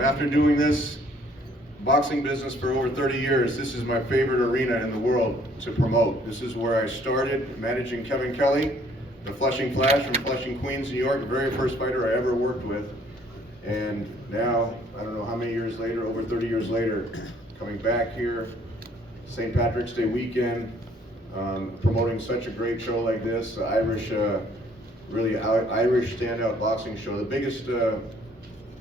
After doing this boxing business for over 30 years, this is my favorite arena in the world to promote. This is where I started managing Kevin Kelly, the Flushing Flash from Flushing, Queens, New York, the very first fighter I ever worked with. And now, I don't know how many years later, over 30 years later, coming back here, St. Patrick's Day weekend, promoting such a great show like this, Irish standout boxing show, the biggest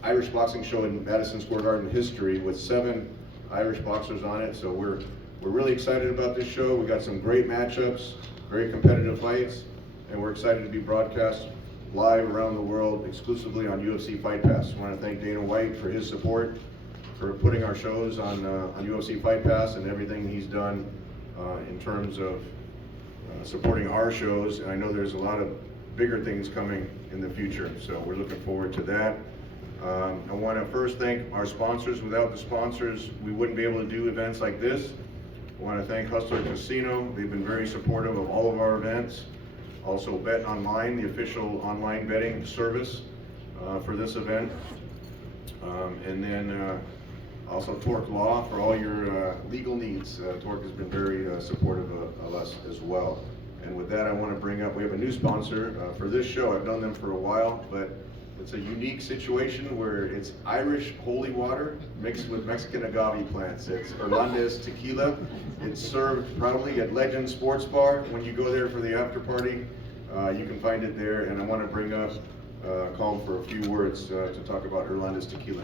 Irish boxing show in Madison Square Garden history, with 7 Irish boxers on it. So we're really excited about this show. We got some great matchups, very competitive fights, and we're excited to be broadcast live around the world exclusively on UFC Fight Pass. I want to thank Dana White for his support, for putting our shows on UFC Fight Pass, and everything he's done in terms of supporting our shows. And I know there's a lot of bigger things coming in the future, so we're looking forward to that. I want to first thank our sponsors. Without the sponsors, we wouldn't be able to do events like this. I want to thank Hustler Casino. They've been very supportive of all of our events. Also Bet Online, the official online betting service for this event. And then also Torque Law for all your legal needs. Torque has been very supportive of us as well. And with that, I want to bring up, we have a new sponsor for this show. I've known them for a while, but it's a unique situation where it's Irish holy water mixed with Mexican agave plants. It's Irlandez tequila. It's served proudly at Legend Sports Bar. When you go there for the after party, you can find it there. And I want to bring up Callum for a few words to talk about Irlandez tequila.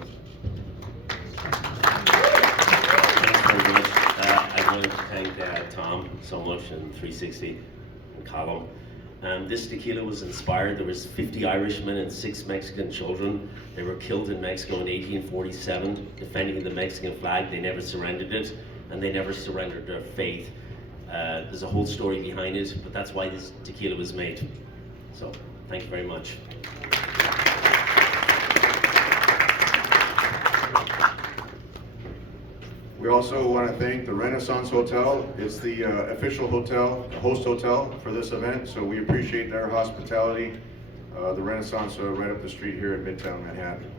Thanks very much. I want to thank Tom so much, and 360 and Callum. This tequila was inspired. There was 50 Irishmen and 6 Mexican children. They were killed in Mexico in 1847, defending the Mexican flag. They never surrendered it, and they never surrendered their faith. There's a whole story behind it, but that's why this tequila was made. So, thank you very much. We also want to thank the Renaissance Hotel. It's the official hotel, host hotel for this event, so we appreciate their hospitality. The Renaissance right up the street here in Midtown Manhattan.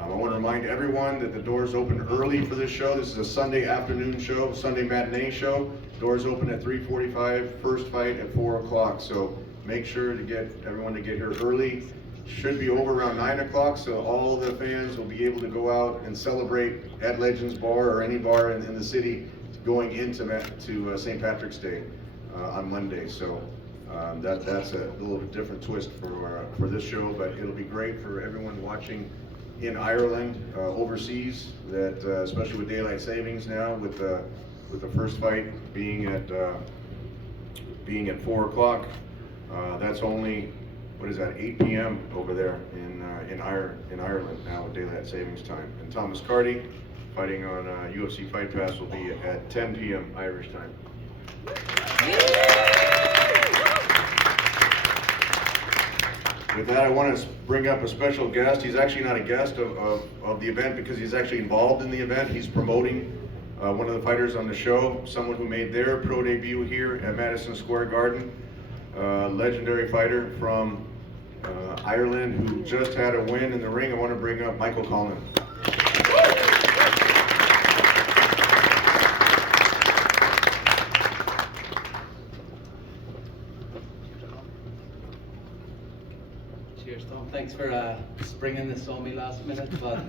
I want to remind everyone that the doors open early for this show. This is a Sunday afternoon show, Sunday matinee show. Doors open at 3:45, first fight at 4 o'clock. So make sure to get everyone to get here early. Should be over around 9 o'clock, so all the fans will be able to go out and celebrate at Legends Bar or any bar in the city going into St. Patrick's Day on Monday. So that's a little bit different twist for this show, but it'll be great for everyone watching in Ireland, overseas, that especially with daylight savings now, with the first fight being at 4 o'clock. That's only, what is that, 8 p.m. over there in Ireland now with daylight savings time. And Thomas Carty fighting on UFC Fight Pass will be at 10 p.m. Irish time. With that, I want to bring up a special guest. He's actually not a guest of the event because he's actually involved in the event. He's promoting one of the fighters on the show, someone who made their pro debut here at Madison Square Garden. Legendary fighter from Ireland who just had a win in the ring. I want to bring up Michael Collin. Cheers, Tom. Thanks for springing this on me last minute, but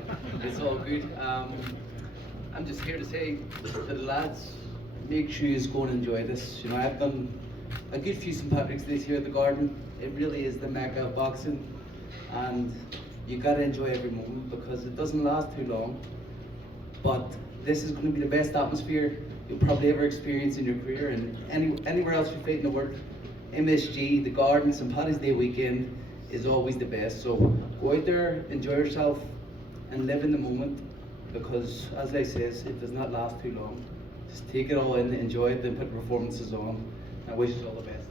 it's all good. I'm just here to say to the lads, make sure you go and enjoy this. You know, I've done a good few St. Patrick's Days here at the Garden. It really is the mecca of boxing, and you gotta enjoy every moment because it doesn't last too long. But this is going to be the best atmosphere you'll probably ever experience in your career, and anywhere else you fight in the world. MSG, the Garden, St. Paddy's Day weekend is always the best. So go out there, enjoy yourself, and live in the moment, because as I says, it does not last too long. Just take it all in, enjoy it, then put performances on. I wish you all the best.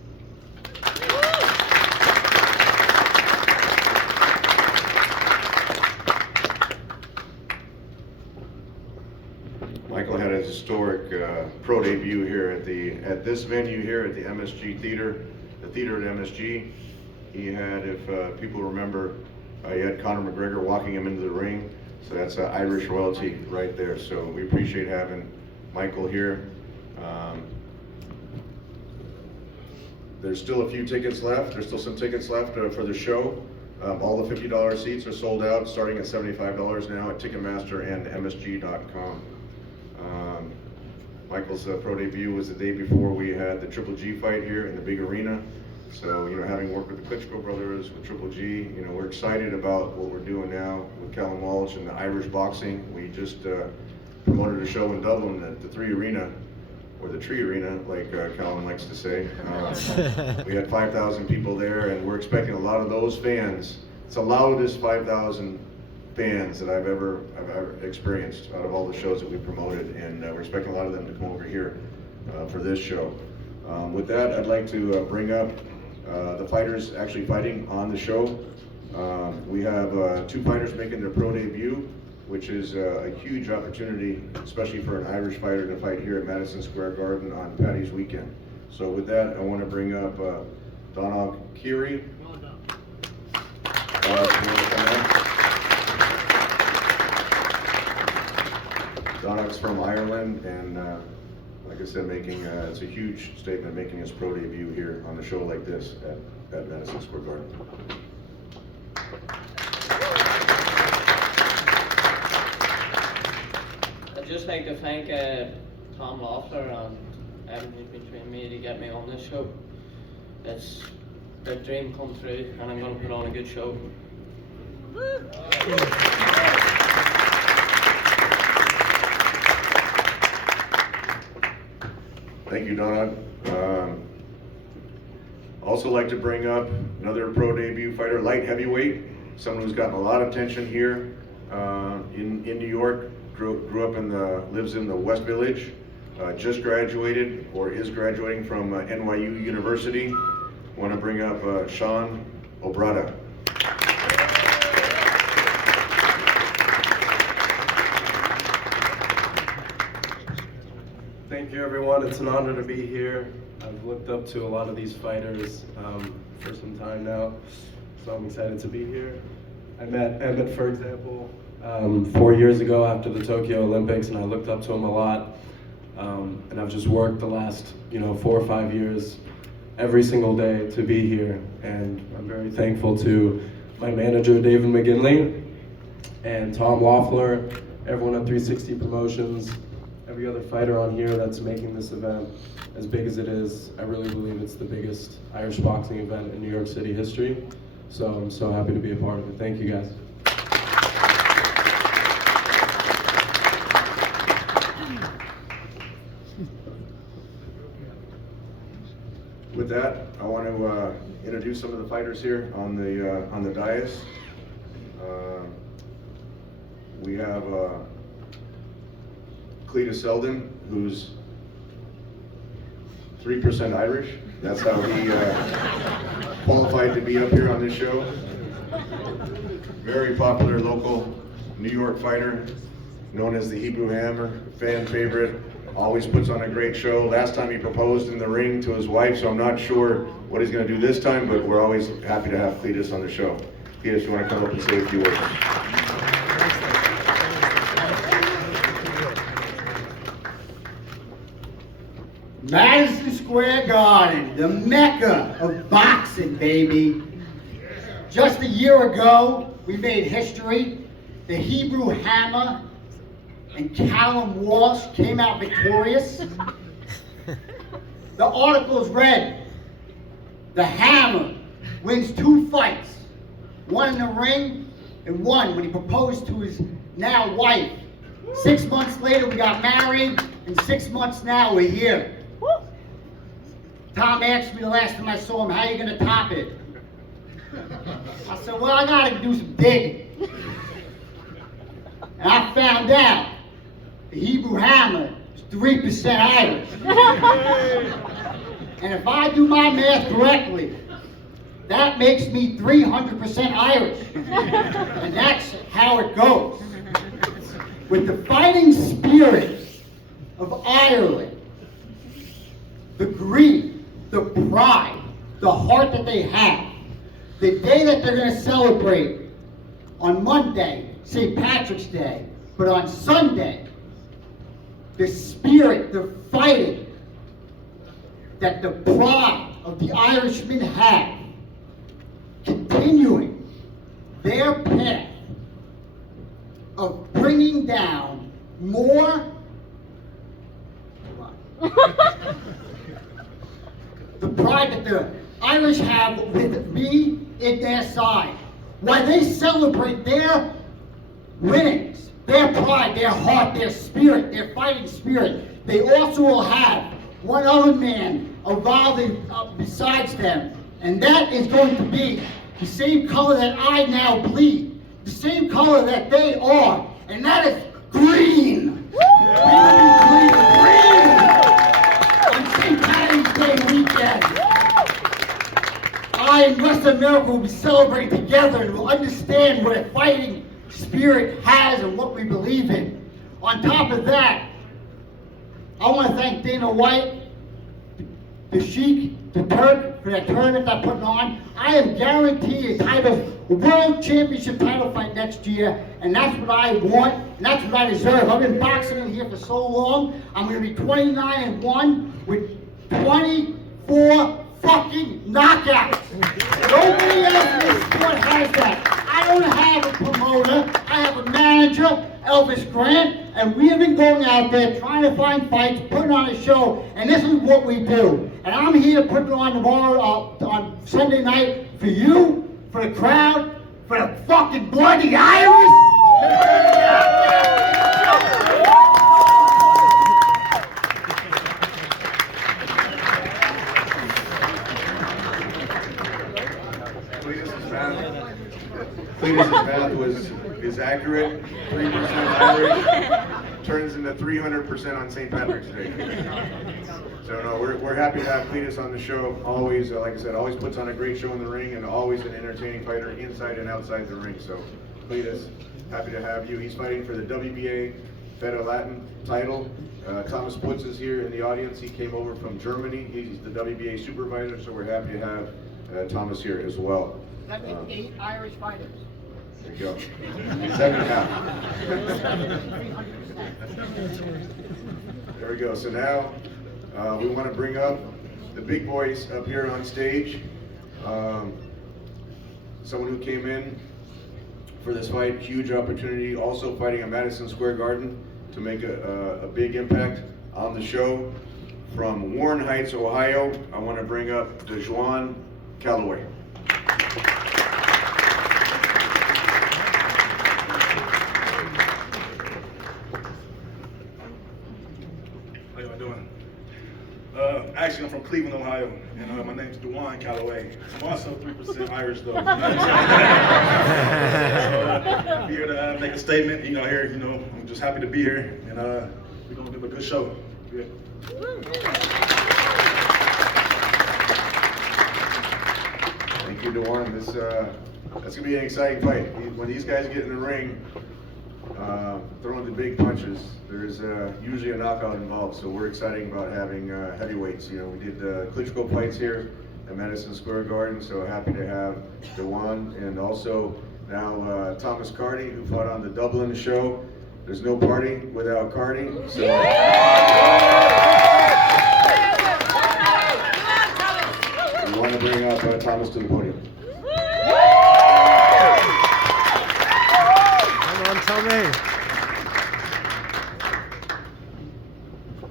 Michael had a historic pro debut here at this venue here at the MSG Theater, the theater at MSG. He had, if people remember, he had Conor McGregor walking him into the ring. So that's Irish royalty right there. So we appreciate having Michael here. There's still a few tickets left. There's still some tickets left for the show. All the $50 seats are sold out, starting at $75 now at Ticketmaster and MSG.com. Michael's pro debut was the day before we had the Triple G fight here in the big arena. So, having worked with the Klitschko brothers, with Triple G, we're excited about what we're doing now with Callum Walsh and the Irish boxing. We just promoted a show in Dublin at the Three Arena, or the Tree Arena, like Callum likes to say. We had 5,000 people there, and we're expecting a lot of those fans. It's the loudest 5,000 fans that I've ever experienced out of all the shows that we promoted, and we're expecting a lot of them to come over here for this show. With that, I'd like to bring up the fighters actually fighting on the show. We have 2 fighters making their pro debut, which is a huge opportunity, especially for an Irish fighter to fight here at Madison Square Garden on Paddy's weekend. So with that, I want to bring up Donald Keary. Donald's from Ireland, and like I said, it's a huge statement, making his pro debut here on a show like this at Madison Square Garden. I'd just like to thank Tom Loeffler and everyone who's been training me to get me on this show. It's a dream come true, and I'm going to put on a good show. Thank you, Donna. Also like to bring up another pro debut fighter, light heavyweight, someone who's gotten a lot of attention here in New York. Grew up lives in the West Village. Just graduated or is graduating from NYU University. Want to bring up Sean Obrada. Thank you, everyone. It's an honor to be here. I've looked up to a lot of these fighters for some time now, so I'm excited to be here. I met Emmett, for example, 4 years ago after the Tokyo Olympics, and I looked up to him a lot. And I've just worked the last 4 or 5 years every single day to be here. And I'm very thankful to my manager, David McGinley, and Tom Loeffler, everyone at 360 Promotions, every other fighter on here that's making this event as big as it is. I really believe it's the biggest Irish boxing event in New York City history. So I'm so happy to be a part of it. Thank you, guys. With that, I want to introduce some of the fighters here on the dais. We have Cletus Selden, who's 3% Irish. That's how he qualified to be up here on this show. Very popular local New York fighter, known as the Hebrew Hammer, fan favorite. Always puts on a great show. Last time he proposed in the ring to his wife, so I'm not sure what he's going to do this time, but we're always happy to have Cletus on the show. Cletus, you want to come up and say a few words? Madison Square Garden, the mecca of boxing, baby. Just a year ago, we made history. The Hebrew Hammer and Callum Walsh came out victorious. The article is read, the Hammer wins 2 fights, one in the ring and one when he proposed to his now wife. 6 months later, we got married, and 6 months now we're here. Tom asked me the last time I saw him, how are you gonna top it? I said, well, I gotta do some digging. And I found out the Hebrew Hammer is 3% Irish. And if I do my math correctly, that makes me 300% Irish. And that's how it goes. With the fighting spirit of Ireland, the greed, the pride, the heart that they have, the day that they're going to celebrate on Monday, St. Patrick's Day, but on Sunday, the spirit, the fighting that the pride of the Irishmen have, continuing their path of bringing down more the pride that the Irish have with me in their side. While they celebrate their winnings, their pride, their heart, their spirit, their fighting spirit, they also will have one other man evolving besides them. And that is going to be the same color that I now bleed, the same color that they are, and that is green. Green. On St. Patrick's Day weekend, I and West America will be celebrating together and will understand what a fighting spirit has and what we believe in. On top of that, I want to thank Dana White, the Sheik, the Turk for that tournament they're putting on. I am guaranteed a title, a world championship title fight next year, and that's what I want, and that's what I deserve. I've been boxing in here for so long. I'm going to be 29-1 with 24 fucking knockouts. Nobody else in this sport has that. I don't have a promoter. I have a manager, Elvis Grant, and we have been going out there trying to find fights, putting on a show, and this is what we do. And I'm here to put it on tomorrow, on Sunday night, for you, for the crowd, for the fucking bloody Irish. Cletus's math is accurate. 3% Irish turns into 300% on St. Patrick's Day. So no, we're happy to have Cletus on the show. Always, like I said, always puts on a great show in the ring, and always an entertaining fighter inside and outside the ring. So Cletus, happy to have you. He's fighting for the WBA Federated Latin title. Thomas Putz is here in the audience. He came over from Germany. He's the WBA supervisor, so we're happy to have Thomas here as well. That makes 8 Irish fighters. There you go. 7.5. There we go. So now we want to bring up the big boys up here on stage. Someone who came in for this fight, huge opportunity, also fighting at Madison Square Garden to make a big impact on the show. From Warren Heights, Ohio, I want to bring up DeJuan Calloway. How y'all doing? Actually, I'm from Cleveland, Ohio, and my name's DeJuan Calloway. I'm also 3% Irish, though. So, here to make a statement. Here, I'm just happy to be here, and we're gonna give a good show. Yeah. Thank you, DeJuan. That's gonna be an exciting fight. When these guys get in the ring, throwing the big punches, there's usually a knockout involved. So we're excited about having heavyweights. We did Klitschko fights here at Madison Square Garden. So happy to have DeJuan, and also now Thomas Carty, who fought on the Dublin show. There's no party without Carty. So. We want to bring up Thomas to the podium.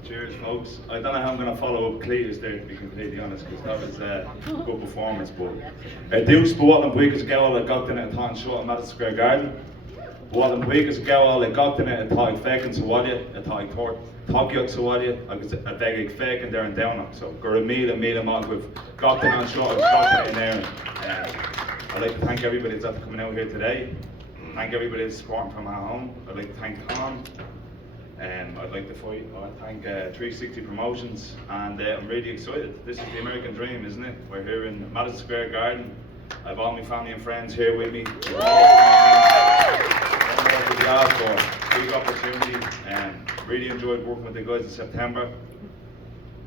Cheers, folks. I don't know how I'm going to follow up Cletus there, to be completely honest, because that was a good performance. But Deuce Boatland Buigas Gowal got in it and shot at Madison Square Garden. Boatland Buigas Gowal got in it and thought Fekin Sawadia, and thought Togyok Sawadia, I beg Fekin there and down. So Guramila Mila with got in and shot in there. I'd like to thank everybody that's after coming out here today. Thank everybody that's supporting from at home. I'd like to thank Tom. I'd like to thank 360 Promotions, and I'm really excited. This is the American dream, isn't it? We're here in Madison Square Garden. I have all my family and friends here with me. Big opportunity, and really enjoyed working with the guys in September.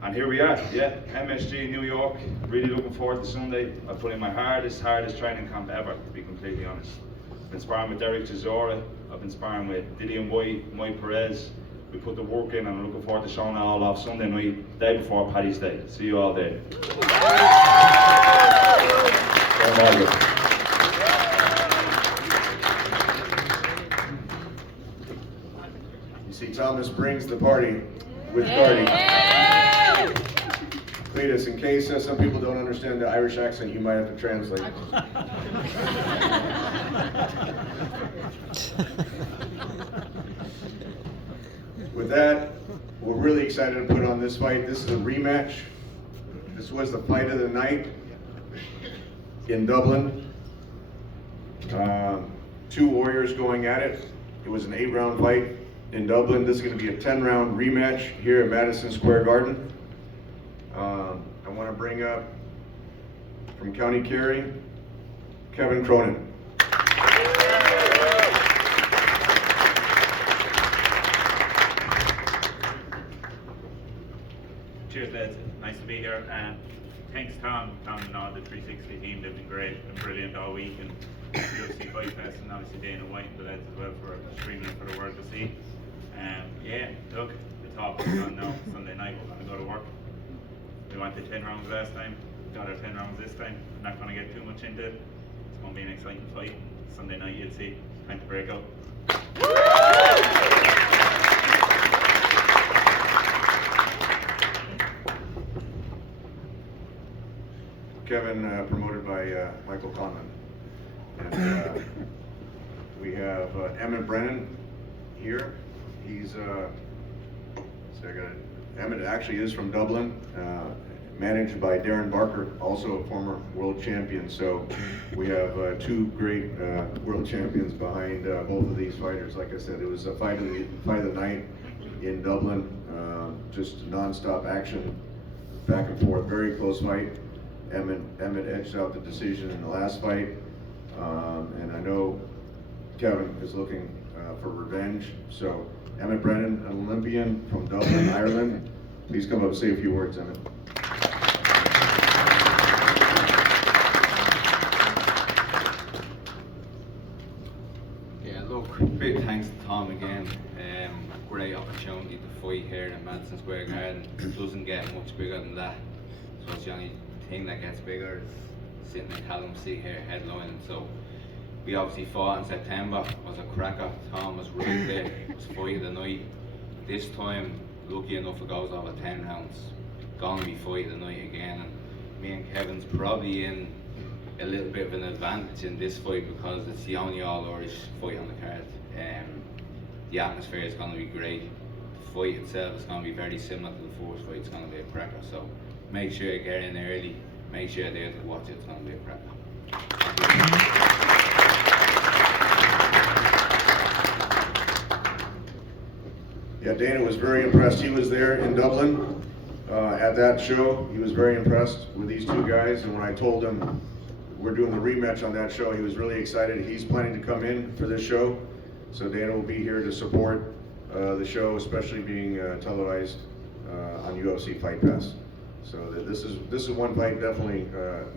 And here we are, MSG New York. Really looking forward to Sunday. I put in my hardest training camp ever, to be completely honest. Been sparring with Derek Chisora. I've been sparring with Diddy and White, Mike Perez. We put the work in and I'm looking forward to showing it all off Sunday night, day before Paddy's Day. See you all there. You see, Thomas brings the party with Cardi. Cletus, in case some people don't understand the Irish accent, you might have to translate. With that, we're really excited to put on this fight. This is a rematch. This was the fight of the night in Dublin. Two warriors going at it. It was an 8-round fight in Dublin. This is going to be a 10-round rematch here at Madison Square Garden. I want to bring up from County Kerry, Kevin Cronin. Cheers, lads. Nice to be here. Thanks, Tom and all the 360 team. They've been great and brilliant all week. And UFC Fight Fest, and obviously Dana White and the lads as well for streaming it for the world to see. Yeah, look, the top is on now. Sunday night, we're going to go to work. We went to 10 rounds last time. Got our 10 rounds this time. I'm not going to get too much into it. It's going to be an exciting fight. Sunday night, you'll see. Time to break out. Kevin, promoted by Michael Conlon. And we have Emmett Brennan here. He's, Emmett actually is from Dublin, managed by Darren Barker, also a former world champion. So we have two great world champions behind both of these fighters. Like I said, it was a fight of the night in Dublin, just non-stop action, back and forth, very close fight. Emmett edged out the decision in the last fight, and I know Kevin is looking for revenge. So Emmett Brennan, an Olympian from Dublin, Ireland. Please come up and say a few words, Emmett. Yeah, look, big thanks to Tom again. Great opportunity to fight here in Madison Square Garden. It doesn't get much bigger than that. So it's the only thing that gets bigger is sitting in Callum seat here headlining. So we obviously fought in September. It was a cracker. Tom was right there. It was fight of the night. This time, lucky enough, it goes over 10 rounds. Gonna be fight of the night again. And me and Kevin's probably in a little bit of an advantage in this fight because it's the only all-Irish fight on the card. The atmosphere is going to be great. The fight itself is going to be very similar to the first fight. It's going to be a cracker. So make sure you get in early. Make sure you're there to watch it. It's going to be a cracker. Yeah, Dana was very impressed. He was there in Dublin at that show. He was very impressed with these two guys. And when I told him we're doing the rematch on that show, he was really excited. He's planning to come in for this show. So Dana will be here to support the show, especially being televised on UFC Fight Pass. So this is one fight definitely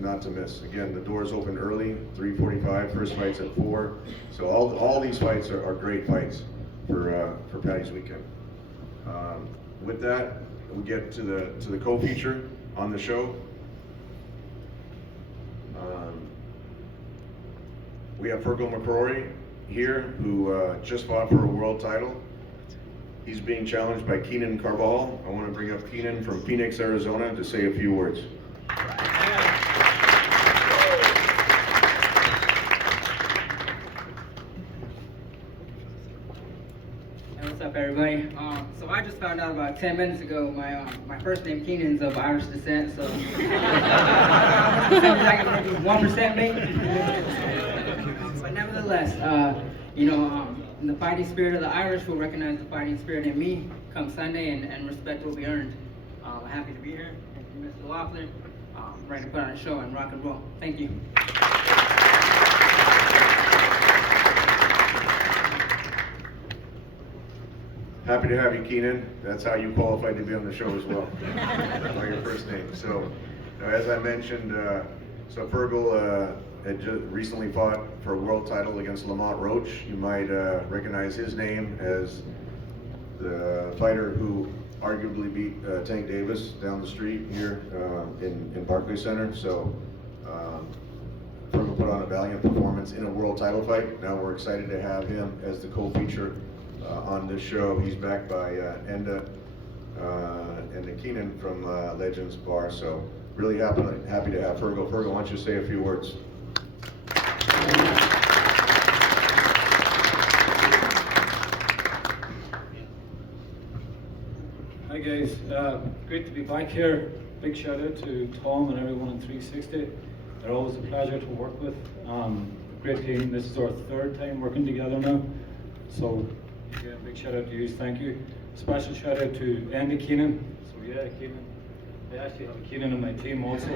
not to miss. Again, the doors open early, 3:45. First fight's at 4. So all these fights are great fights for Paddy's weekend. With that, we get to the co-feature on the show. We have Fergal McCrory here, who just fought for a world title. He's being challenged by Keenan Carbajal. I want to bring up Keenan from Phoenix, Arizona, to say a few words. Hey, what's up, everybody? So I just found out about 10 minutes ago my first name Keenan's of Irish descent, so seems like I'm maybe 1% me. But nevertheless, in the fighting spirit of the Irish, will recognize the fighting spirit in me come Sunday and respect will be earned. I'm happy to be here. Thank you, Mr. Loeffler. Ready to put on a show and rock and roll. Thank you. Happy to have you, Keenan. That's how you qualified to be on the show as well, by your first name. So, as I mentioned, so Fergal had just recently fought for a world title against Lamont Roach. You might recognize his name as the fighter who arguably beat Tank Davis down the street here in Barclays Center. So Fergal put on a valiant performance in a world title fight. Now we're excited to have him as the co-feature on this show. He's backed by Enda Keenan from Legends Bar. So really happy to have Fergal. Fergal, why don't you say a few words? Hi guys, great to be back here. Big shout out to Tom and everyone in 360. They're always a pleasure to work with. Great team. This is our third time working together now. So again, big shout out to you. Thank you. Special shout out to Andy Keenan. So yeah, Keenan. I actually have a Keenan in my team also.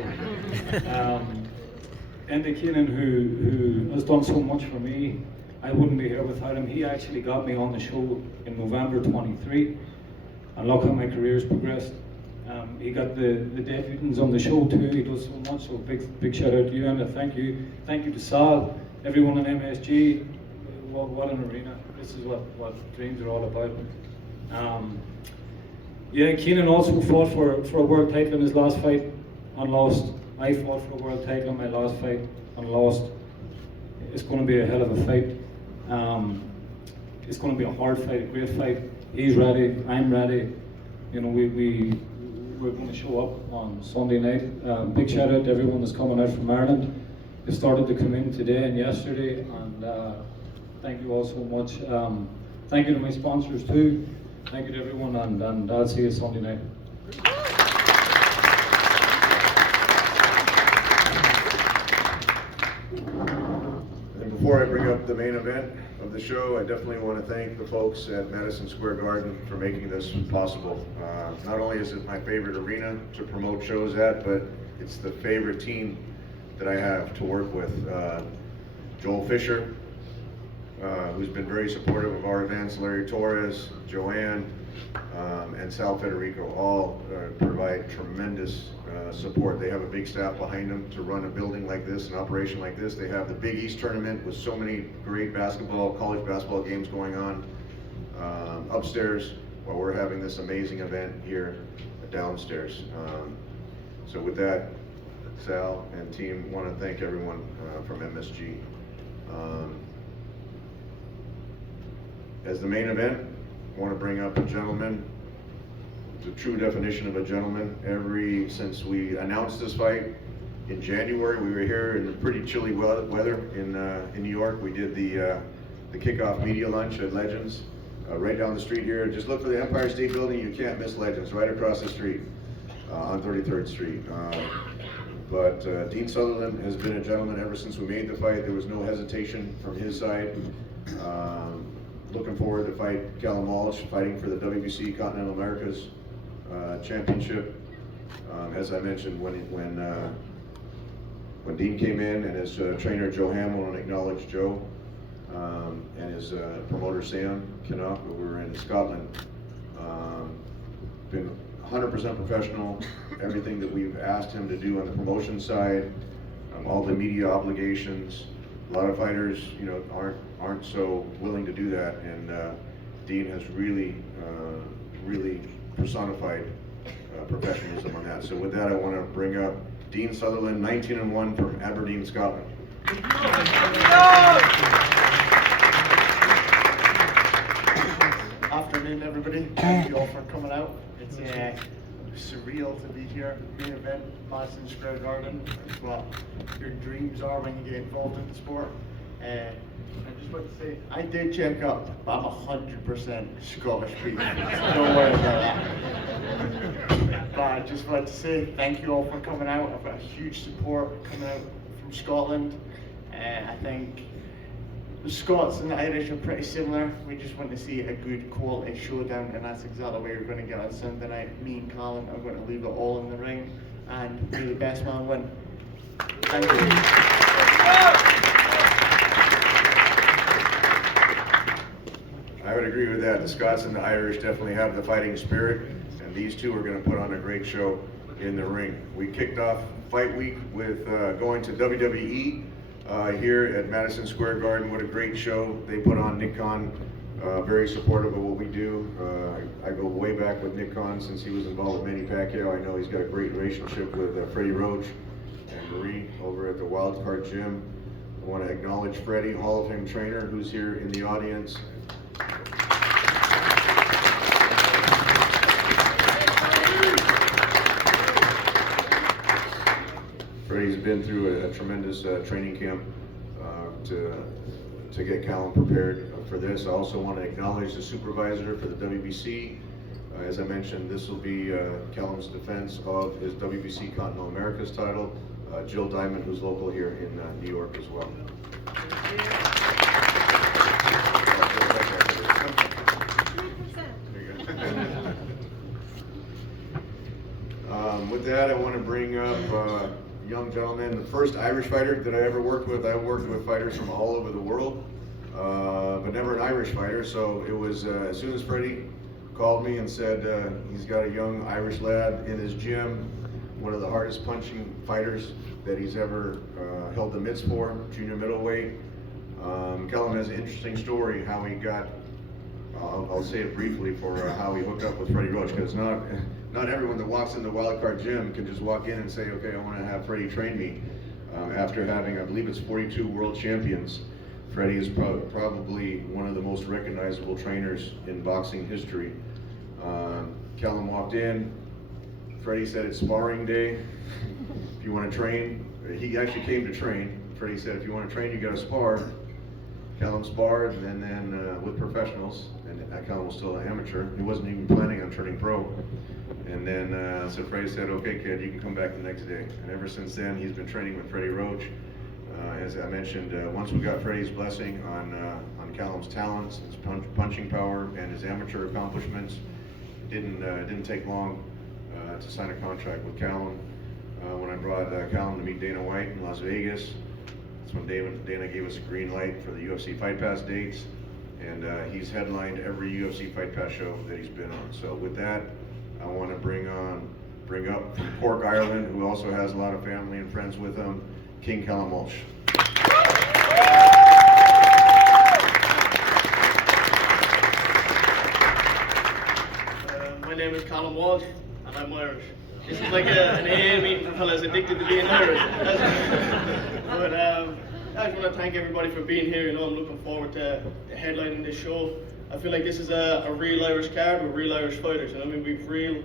Andy Keenan, who has done so much for me. I wouldn't be here without him. He actually got me on the show in November 23. And look how my career's progressed. He got the debutants on the show too. He does so much. So big shout out to you, and thank you to Sal, everyone in MSG. What an arena! This is what dreams are all about. Yeah, Keenan also fought for a world title in his last fight and lost. I fought for a world title in my last fight and lost. It's going to be a hell of a fight. It's going to be a hard fight, a great fight. He's ready, I'm ready. You know, we're going to show up on Sunday night. Big shout out to everyone that's coming out from Ireland. They started to come in today and yesterday, and thank you all so much. Thank you to my sponsors too. Thank you to everyone, and I'll see you Sunday night. And before I bring up the main event of the show, I definitely want to thank the folks at Madison Square Garden for making this possible. Not only is it my favorite arena to promote shows at, but it's the favorite team that I have to work with. Joel Fisher, who's been very supportive of our events, Larry Torres, Joanne, and Sal Federico all provide tremendous support. They have a big staff behind them to run a building like this, an operation like this. They have the Big East tournament with so many great college basketball games going on upstairs, while we're having this amazing event here downstairs. So with that, Sal and team want to thank everyone from MSG. As the main event, I want to bring up a gentleman, the true definition of a gentleman. Since we announced this fight in January, we were here in pretty chilly weather in New York. We did the kickoff media lunch at Legends right down the street here. Just look for the Empire State Building. You can't miss Legends, right across the street on 33rd Street. But Dean Sutherland has been a gentleman ever since we made the fight. There was no hesitation from his side. Looking forward to fight Callum Walsh, fighting for the WBC Continental Americas Championship. As I mentioned, when Dean came in, and his trainer Joe Hamill, I want to acknowledge Joe, and his promoter Sam Kinnock, we were in Scotland. Been 100% professional. Everything that we've asked him to do on the promotion side, all the media obligations. A lot of fighters, you know, aren't so willing to do that, and Dean has really personified professionalism on that. So with that, I want to bring up Dean Sutherland, 19-1 from Aberdeen, Scotland. Afternoon, everybody. Thank you all for coming out. It's surreal to be here. Main event, Madison Square Garden. It's what your dreams are when you get involved in the sport. I just want to say, I did check up, but I'm 100% Scottish people. So don't worry about that. But I just want to say thank you all for coming out. I've got a huge support coming out from Scotland. I think the Scots and the Irish are pretty similar. We just want to see a good quality showdown, and that's exactly what we're going to get on Sunday night. Me and Callum are going to leave it all in the ring, and may the best man win. Thank you. I would agree with that. The Scots and the Irish definitely have the fighting spirit, and these two are going to put on a great show in the ring. We kicked off fight week with going to WWE here at Madison Square Garden. What a great show they put on. Nick Khan, very supportive of what we do. I go way back with Nick Khan since he was involved with Manny Pacquiao. I know he's got a great relationship with Freddie Roach and Marie over at the Wild Card Gym. I want to acknowledge Freddie, Hall of Fame trainer, who's here in the audience. Freddie's been through a tremendous training camp to get Callum prepared for this. I also want to acknowledge the supervisor for the WBC. As I mentioned, this will be Callum's defense of his WBC Continental Americas title. Jill Diamond, who's local here in New York as well. With that, I want to bring up a young gentleman, the first Irish fighter that I ever worked with. I worked with fighters from all over the world, but never an Irish fighter. So it was as soon as Freddie called me and said he's got a young Irish lad in his gym, one of the hardest punching fighters that he's ever held the mitts for, junior middleweight. Callum has an interesting story how he got, I'll say it briefly, for how he hooked up with Freddie Roach, because not everyone that walks in the Wild Card Gym can just walk in and say, okay, I want to have Freddie train me. After having, I believe it's 42 world champions, Freddie is probably one of the most recognizable trainers in boxing history. Callum walked in, Freddie said it's sparring day. If you want to train, he actually came to train. Freddie said, if you want to train, you got to spar. Callum sparred, and then with professionals, and Callum was still an amateur. He wasn't even planning on turning pro. And then, so Freddie said, okay, kid, you can come back the next day. And ever since then, he's been training with Freddie Roach. As I mentioned, once we got Freddie's blessing on Callum's talents, his punching power, and his amateur accomplishments, it didn't take long to sign a contract with Callum. When I brought Callum to meet Dana White in Las Vegas, that's when Dana gave us a green light for the UFC Fight Pass dates, and he's headlined every UFC Fight Pass show that he's been on. So with that, I want to bring up from Cork, Ireland, who also has a lot of family and friends with him, King Callum Walsh. My name is Callum Walsh, and I'm Irish. This is like an AA meeting for fellas addicted to being Irish. But I just want to thank everybody for being here. You know, I'm looking forward to headlining this show. I feel like this is a real Irish card with real Irish fighters. You know, I mean, we've real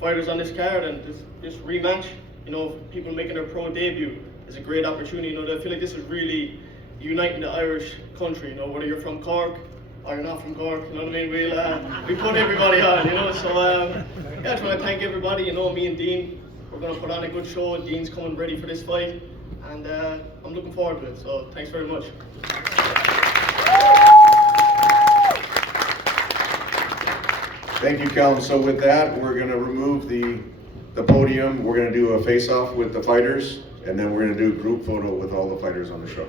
fighters on this card, and this rematch, you know, people making their pro debut is a great opportunity. You know, I feel like this is really uniting the Irish country. You know, whether you're from Cork or you're not from Cork, you know what I mean? We put everybody on, you know. So yeah, I just want to thank everybody. You know, me and Dean, we're going to put on a good show. Dean's coming ready for this fight, and I'm looking forward to it. So thanks very much. Thank you, Callum. So with that, we're going to remove the podium. We're going to do a face-off with the fighters, and then we're going to do a group photo with all the fighters on the show.